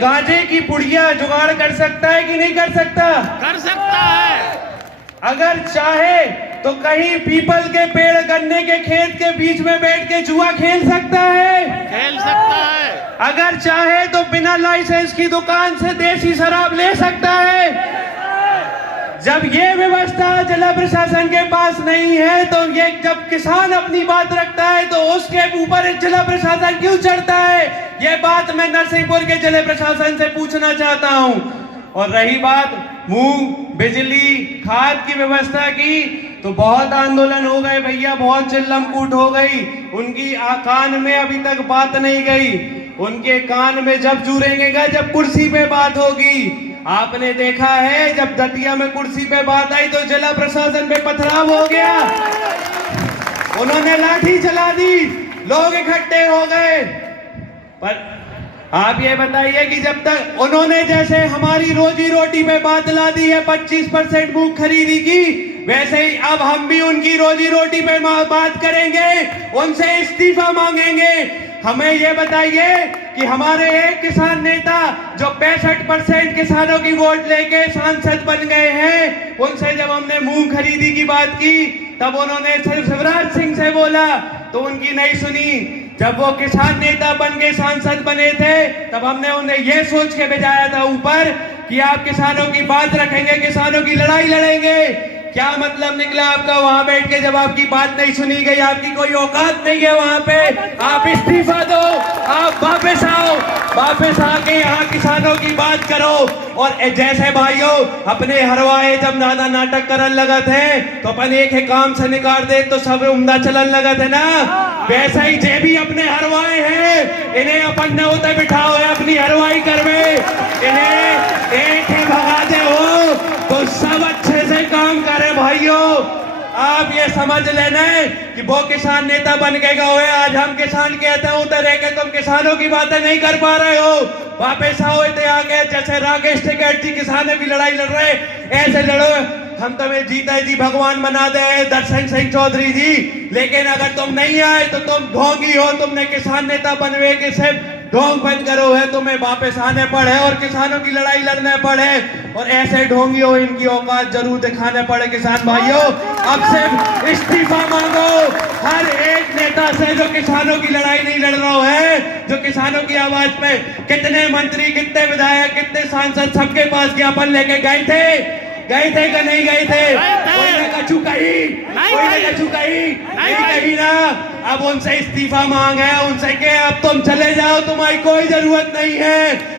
गांजे की पुड़िया जुगाड़ कर सकता है कि नहीं कर सकता? कर सकता है। अगर चाहे तो कहीं पीपल के पेड़ गन्ने के खेत के बीच में बैठ के जुआ खेल सकता है। खेल सकता है। अगर चाहे तो बिना लाइसेंस की दुकान से देसी शराब ले सकता है। जब ये व्यवस्था जिला प्रशासन के पास नहीं है तो ये जब किसान अपनी बात रखता है तो उसके ऊपर जिला प्रशासन क्यों चढ़ता है? ये बात मैं नरसिंहपुर के जिले प्रशासन से पूछना चाहता हूं। और रही बात मूंग, बिजली, खाद की व्यवस्था की, तो बहुत आंदोलन हो गए भैया, बहुत चिल्लम कूट हो गई। उनकी कान में अभी तक बात नहीं गई। उनके कान में जब जुड़ेंगे जब कुर्सी पे बात होगी। आपने देखा है जब दतिया में कुर्सी पे बात आई तो जिला प्रशासन पे पथराव हो गया, उन्होंने लाठी चला दी, लोग इकट्ठे हो गए। पर आप ये बताइए कि जब तक उन्होंने जैसे हमारी रोजी रोटी पे बात ला दी है 25% मूंग खरीदी की, वैसे ही अब हम भी उनकी रोजी रोटी पे बात करेंगे, उनसे इस्तीफा मांगेंगे। हमें ये बताइए कि हमारे एक किसान नेता जो 65% किसानों की वोट लेके सांसद बन गए हैं, उनसे जब हमने मूंग खरीदी की बात की तब उन्होंने शिवराज सिंह से बोला तो उनकी नहीं सुनी। जब वो किसान नेता बन के सांसद बने थे तब हमने उन्हें ये सोच के भेजाया था ऊपर कि आप किसानों की बात रखेंगे, किसानों की लड़ाई लड़ेंगे। क्या मतलब निकला आपका वहां बैठ के जब आपकी बात नहीं सुनी गई? आपकी कोई औकात नहीं है वहां पे। आप इस्तीफा दो, आप वापस आओ, वापस आके यहाँ किसानों की बात करो। और जैसे भाइयों अपने हरवाए जब नादा नाटक करन लगा थे तो अपन एक काम से निकाल दे तो सब उम्दा चलन लगा थे ना, वैसा ही जे भी अपने हरवाए हैं इन्हें अपन ने उतर बिठाओ है अपनी हरवाई करवे, इन्हें एक ही भगा दे हो तो सब अच्छे से काम करे। भाइयों आप ये समझ लेना कि वो किसान नेता बन के गए, आज हम किसान कहते हैं उधर रह के तुम किसानों की बातें नहीं कर पा रहे हो, वापस आओ इतने आगे। जैसे राकेश टिकैत जी किसानों की लड़ाई लड़ रहे ऐसे लड़ो, हम तुम्हें जीता जी भगवान बना दे दर्शन सिंह चौधरी जी, लेकिन अगर तुम नहीं आए तो तुम ढोंगी हो। तुमने किसान नेता बनवे के सिर्फ ढोंग बंद करो है, तुम्हें वापस आने पड़े और किसानों की लड़ाई लड़ने पड़े और ऐसे ढोंगियों इनकी औकात जरूर दिखाने पड़े। किसान भाइयों अब सिर्फ इस्तीफा मांगो हर एक नेता से जो किसानों की लड़ाई नहीं लड़ रहा है, जो किसानों की आवाज पे कितने मंत्री, कितने विधायक, कितने सांसद सबके पास ज्ञापन लेके गए थे कि नहीं गए थे? कोई ने कछु कही, कोई ने कछु कही नहीं कही ना। अब उनसे इस्तीफा मांग है, उनसे के अब तुम चले जाओ, तुम्हारी कोई जरूरत नहीं है।